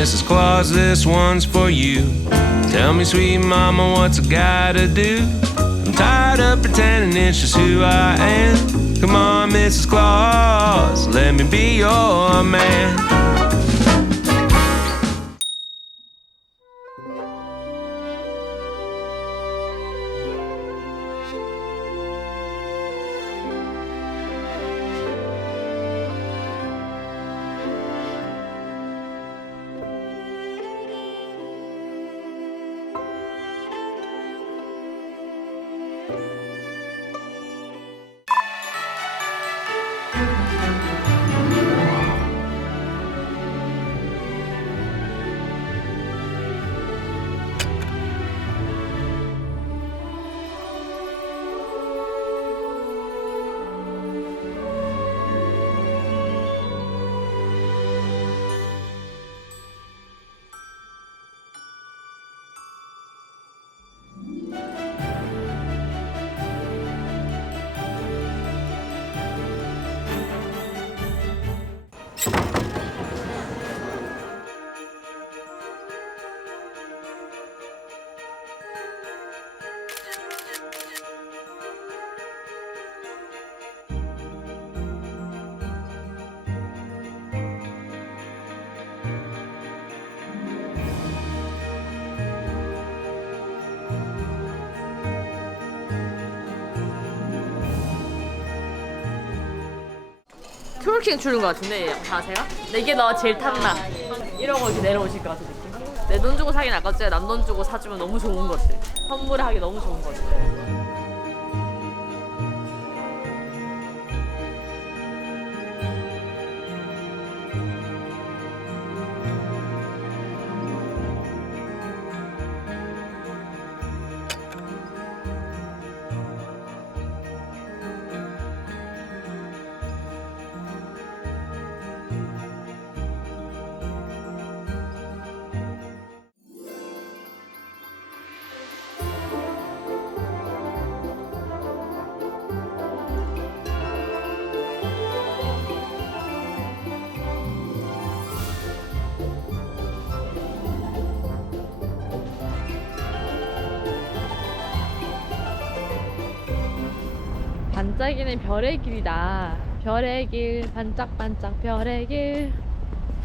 Mrs. Claus, this one's for you. Tell me, sweet mama, what's a guy to do? I'm tired of pretending it's just who I am. Come on, Mrs. Claus, let me be your man. 트월킹 추는 것 같은데 자세가? 내게 너 제일 탐나. 이러고 이렇게 내려오실 것 같은 느낌? 내 돈 주고 사긴 아깝지 남돈 주고 사주면 너무 좋은 것들 선물하기 너무 좋은 것들 갑자기는 별의 길이다 별의 길 반짝반짝 별의 길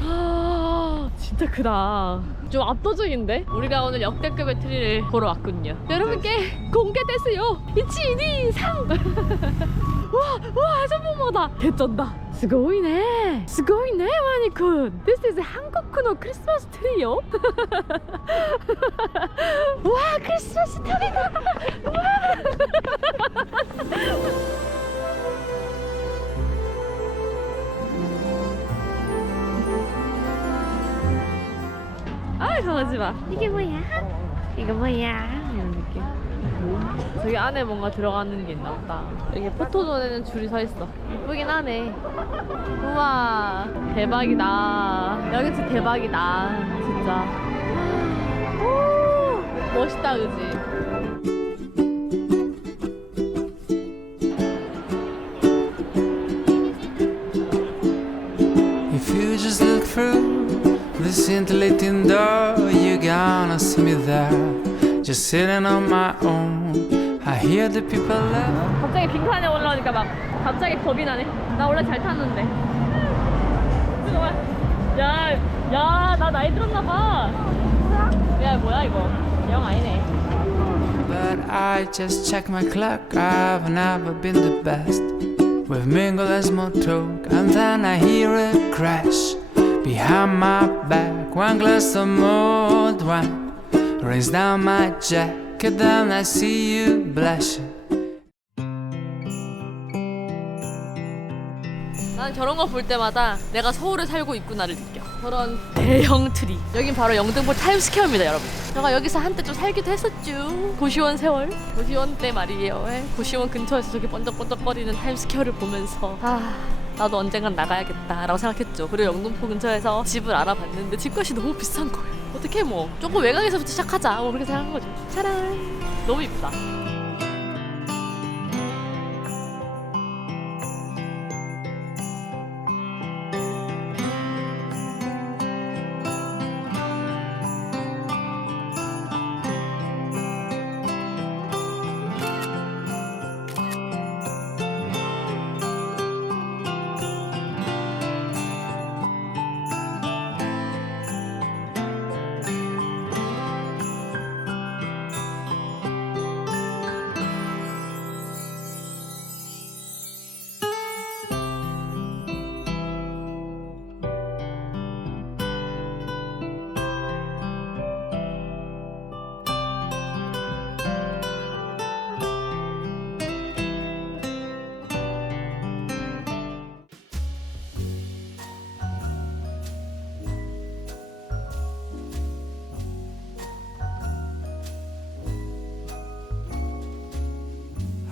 하, 진짜 크다 좀 압도적인데? 우리가 오늘 역대급의 트리를 보러 왔군요 여러분께 공개됐어요 이치니상 와, 와, 해산물마다 개쩐다. 스고이네. 스고이네, 마니쿤. This is 한국군의 크리스마스 트리요. 와, 크리스마스 트리다. 와. 아, 강아지 봐. 이게 뭐야? 이거 뭐야? 이런 느낌. 저기 안에 뭔가 들어가는 게 있나 보다. 여기 포토존에는 줄이 서 있어. 예쁘긴 하네. 우와, 대박이다. 여기 진짜 대박이다. 진짜. 오, 멋있다, 그지? scintillating door, you're gonna see me there, just sitting on my own. I hear the people laugh. 갑자기 빙산에 올라오니까 막 갑자기 겁이 나네. 나 원래 잘 탔는데. 잠깐만. 야, 야, 나 나이 들었나 봐. 야, 뭐야 이거? 영 아니네. But I just check my clock, I've never been the best. We've mingled as more talk, and then I hear a crash Behind my back. One glass of mulled wine rains down my jacket, then I see you blushing. 난 저런 거 볼 때마다 내가 서울에 살고 있구나를 느껴. 저런 대형 트리. 여긴 바로 영등포 타임스퀘어입니다, 여러분. 제가 여기서 한때 좀 살기도 했었죠. 고시원 세월. 고시원 때 말이에요. 예. 고시원 근처에서 저기 번쩍번쩍거리는 타임스퀘어를 보면서 아 나도 언젠간 나가야겠다라고 생각했죠. 그리고 영등포 근처에서 집을 알아봤는데 집값이 너무 비싼 거예요. 어떻게 뭐 조금 외곽에서부터 시작하자. 뭐 그렇게 생각한 거죠. 짜란. 너무 이쁘다.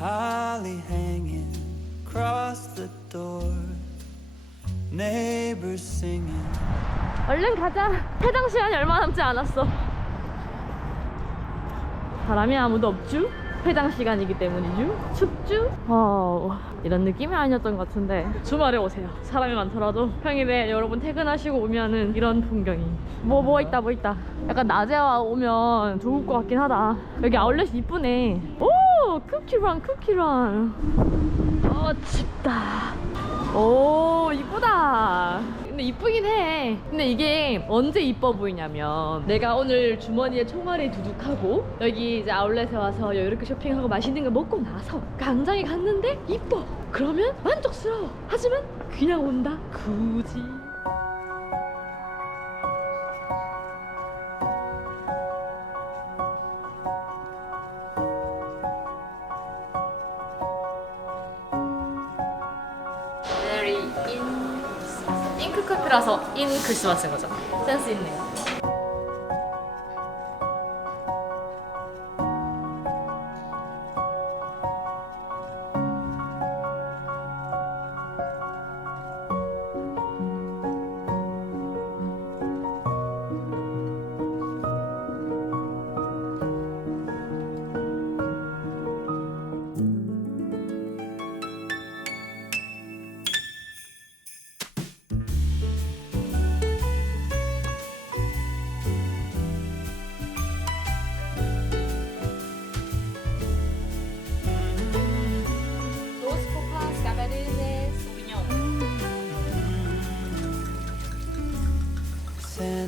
Holly hanging across the door. Neighbors singing. 얼른 가자. 해당 시간이 얼마 남지 않았어. 사람이 아무도 없죠? 회장 시간이기 때문이죠. 춥죠? 어, 이런 느낌이 아니었던 것 같은데 주말에 오세요. 사람이 많더라도 평일에 여러분 퇴근하시고 오면은 이런 풍경이 뭐뭐 있다 뭐 있다. 약간 낮에 와 오면 좋을 것 같긴 하다. 여기 아울렛이 이쁘네. 오 쿠키런 쿠키런. 어 춥다. 오 이쁘다. 근데 이쁘긴 해. 근데 이게 언제 이뻐 보이냐면 내가 오늘 주머니에 총알이 두둑하고 여기 이제 아울렛에 와서 이렇게 쇼핑하고 맛있는 거 먹고 나서 광장에 갔는데 이뻐. 그러면 만족스러워. 하지만 그냥 온다. 굳이 잉크 커피라서 인 크리스마스인 거죠. 센스 있네. 로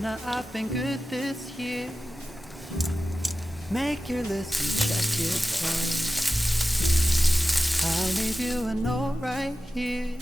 I've been good this year. Make your list and check it twice. I'll leave you a note right here.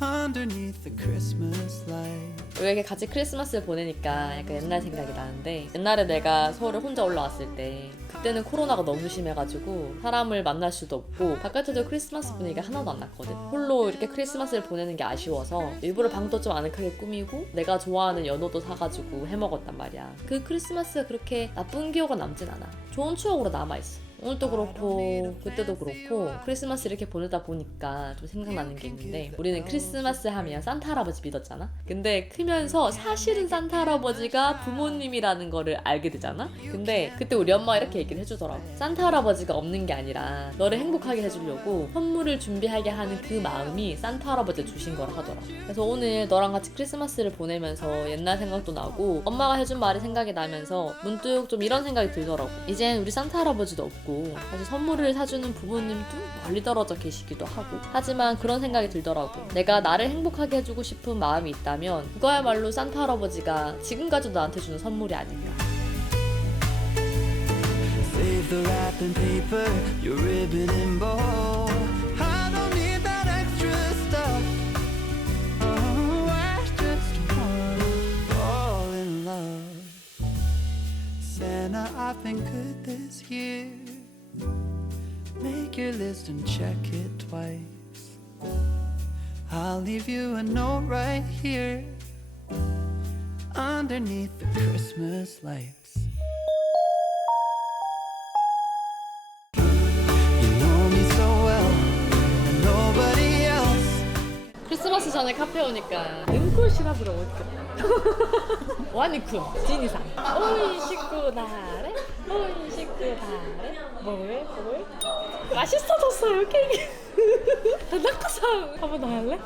Underneath the Christmas light. 우리 이렇게 같이 크리스마스를 보내니까 약간 옛날 생각이 나는데 옛날에 내가 서울에 혼자 올라왔을 때 그때는 코로나가 너무 심해가지고 사람을 만날 수도 없고 바깥에도 크리스마스 분위기가 하나도 안 났거든. 홀로 이렇게 크리스마스를 보내는 게 아쉬워서 일부러 방도 좀 아늑하게 꾸미고 내가 좋아하는 연어도 사가지고 해먹었단 말이야. 그 크리스마스가 그렇게 나쁜 기억은 남진 않아. 좋은 추억으로 남아있어 오늘도 그렇고 그때도 그렇고 크리스마스 이렇게 보내다 보니까 좀 생각나는 게 있는데 우리는 크리스마스 하면 산타 할아버지 믿었잖아? 근데 크면서 사실은 산타 할아버지가 부모님이라는 거를 알게 되잖아? 근데 그때 우리 엄마가 이렇게 얘기를 해주더라고. 산타 할아버지가 없는 게 아니라 너를 행복하게 해주려고 선물을 준비하게 하는 그 마음이 산타 할아버지가 주신 거라 하더라. 그래서 오늘 너랑 같이 크리스마스를 보내면서 옛날 생각도 나고 엄마가 해준 말이 생각이 나면서 문득 좀 이런 생각이 들더라고. 이젠 우리 산타 할아버지도 없고 사실 선물을 사주는 부모님도 멀리 떨어져 계시기도 하고 하지만 그런 생각이 들더라고 내가 나를 행복하게 해주고 싶은 마음이 있다면 그거야말로 산타 할아버지가 지금까지도 나한테 주는 선물이 아닌가 Save the wrapping paper, your ribbon and bow. Santa, I've been good this year. Make your list and check it twice. I'll leave you a note right here underneath the Christmas lights. 전에 카페 오니까 눈꽃 시라드를 어떻게 와니쿤 진이상 오이 식구 나래 오이 식구 나래 뭘? 뭘? 맛있어졌어요 케이크 낙하산 한번 더 할래?